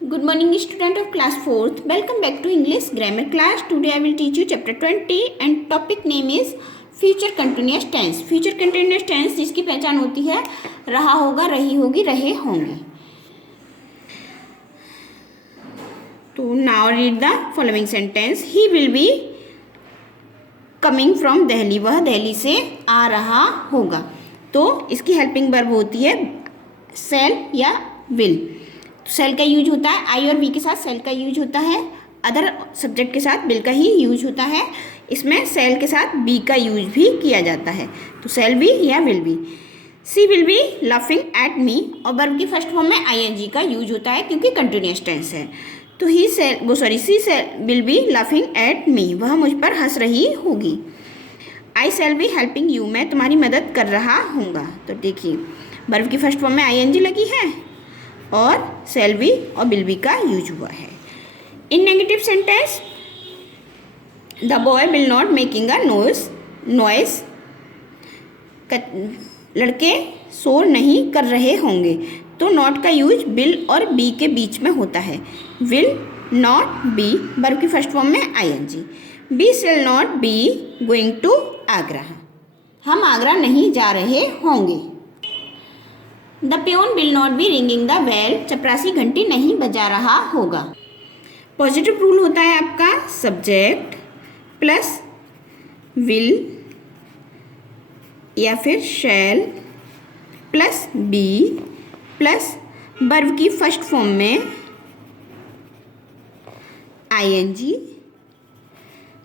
Good morning, student of class 4th. Welcome back to English grammar class. Today I will teach you chapter 20 and topic name is future continuous tense. Future continuous tense जिसकी पहचान होती है रहा होगा, रही होगी, रहे होंगे. तो now read the following sentence. He will be coming from Delhi. वह दिल्ली से आ रहा होगा. तो इसकी हेल्पिंग वर्ब होती है shall या will. सेल का यूज होता है, आई और वी के साथ सेल का यूज होता है, अदर सब्जेक्ट के साथ विल का ही यूज होता है. इसमें सेल के साथ बी का यूज भी किया जाता है. तो सेल बी या will be. She will be laughing at me और वर्ब की फर्स्ट फॉर्म में आईएनजी का यूज होता है क्योंकि कंटिन्यूअस टेंस है. तो she will be laughing at me, वह मुझ पर हंस रही होगी. I shall be helping you, मैं तुम्हारी मदद कर रहा हूँगा. तो देखिए वर्ब की फर्स्ट फॉर्म में आईएनजी लगी है और सेल बी और विल बी का यूज हुआ है. In negative sentence the boy will not making a noise, लड़के शोर नहीं कर रहे होंगे. तो नॉट का यूज विल और बी के बीच में होता है. विल नॉट बी वर्ब की फर्स्ट फॉर्म में ING. Be shall not be going to Agra, हम आगरा नहीं जा रहे होंगे. The peon will not be ringing the bell, चपरासी घंटी नहीं बजा रहा होगा. पॉजिटिव रूल होता है आपका सब्जेक्ट प्लस विल या फिर shall plus be plus verb की फर्स्ट फॉर्म में ING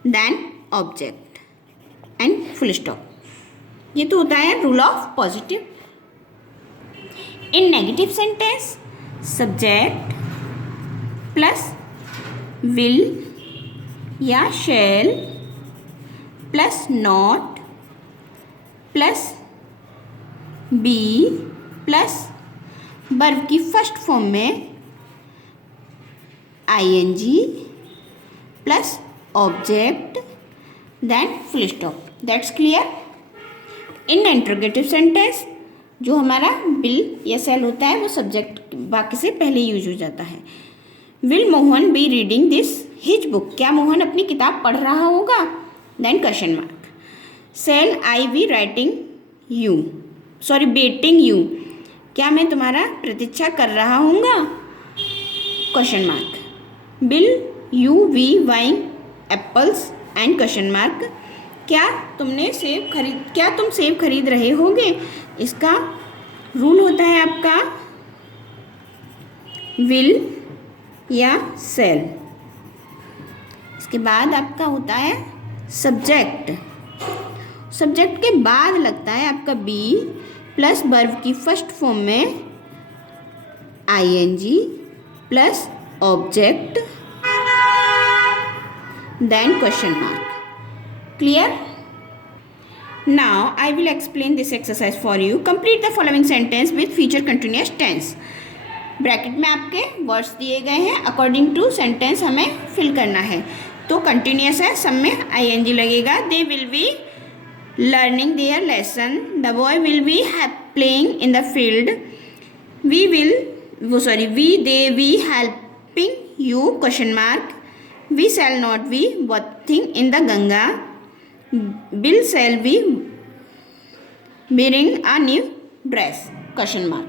then object and full stop. ये तो होता है rule of positive. In negative sentence subject plus will या shall plus not plus be plus verb की फर्स्ट फॉर्म में ING plus object then full stop. That's clear. In interrogative sentence जो हमारा will या सेल होता है वो subject वाक्य से पहले यूज हो जाता है. Will Mohan be reading this his book, क्या मोहन अपनी किताब पढ़ रहा होगा. Then question mark. Shall I be writing you waiting you, क्या मैं तुम्हारा प्रतीक्षा कर रहा हूँगा. Question mark. Will you be buying apples and question mark, क्या तुम सेब खरीद रहे होगे. इसका रूल होता है आपका विल या सेल. इसके बाद आपका होता है सब्जेक्ट. सब्जेक्ट के बाद लगता है आपका बी प्लस वर्ब की फर्स्ट फॉर्म में ING plus object then question mark. Clear? Now I will explain this exercise for you. Complete the following sentence with future continuous tense. Bracket में आपके words दिए गए हैं, अकॉर्डिंग टू सेंटेंस हमें fill करना है. तो कंटिन्यूस है, सब में आईएनजी लगेगा. They will be learning their lesson, the boy will be playing in the field, they be helping you question mark, we shall not be bathing in the Ganga, Bill shall be wearing a new dress question mark.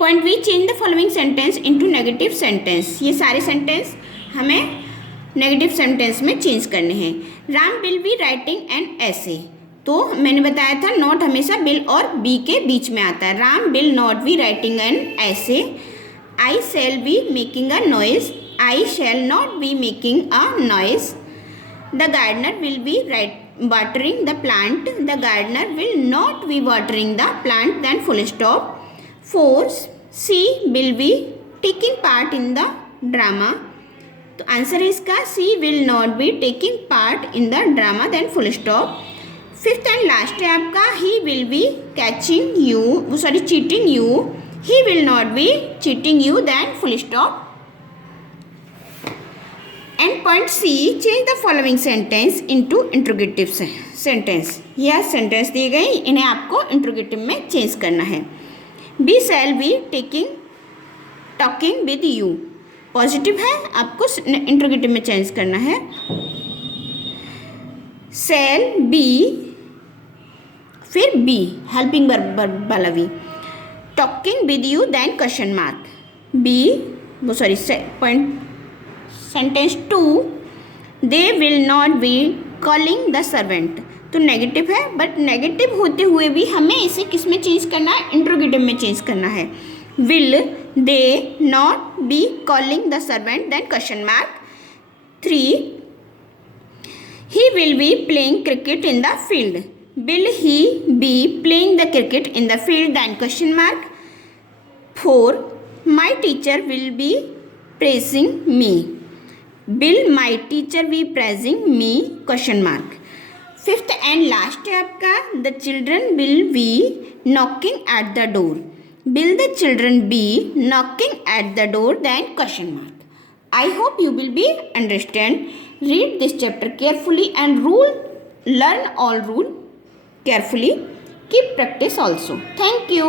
Point we change the following sentence into negative sentence. ये सारे sentence हमें negative sentence में change करने हैं. Ram will be writing an ऐसे, तो मैंने बताया था नॉट हमेशा विल और बी के बीच में आता है. Ram will not be writing an essay. I shall be making a noise, I shall not be making a noise. The gardener will be watering the plant. The gardener will not be watering the plant. Then full stop. 4. She will be taking part in the drama. तो answer है इसका she will not be taking part in the drama. Then full stop. 5th and last है आपका he will be cheating you. He will not be cheating you. Then full stop. And point C, change the following sentence into interrogative sentence. यह sentence दिए गए, इन्हें आपको interrogative में change करना है. Be shall be taking talking with you, positive है, आपको इंट्रोगेटिव में चेंज करना है। सेल बी, फिर बी हेल्पिंग वर्ब वाला be, talking with you then question mark, be वो sorry point sentence 2, they will not be calling the servant, तो negative है, बट नेगेटिव होते हुए भी हमें इसे किस में चेंज करना है, इंट्रोगेटिव में चेंज करना है। Will they not be calling the servant then question mark. 3, he will be playing cricket in the field, will he be playing the cricket in the field then question mark। 4, my teacher will be praising me, will my teacher be praising me question mark। 5th and last है आपका, the children will be knocking at the door, will the children be knocking at the door then question mark। I hope you will be understand, read this chapter carefully and learn all rule carefully, keep practice also। Thank you।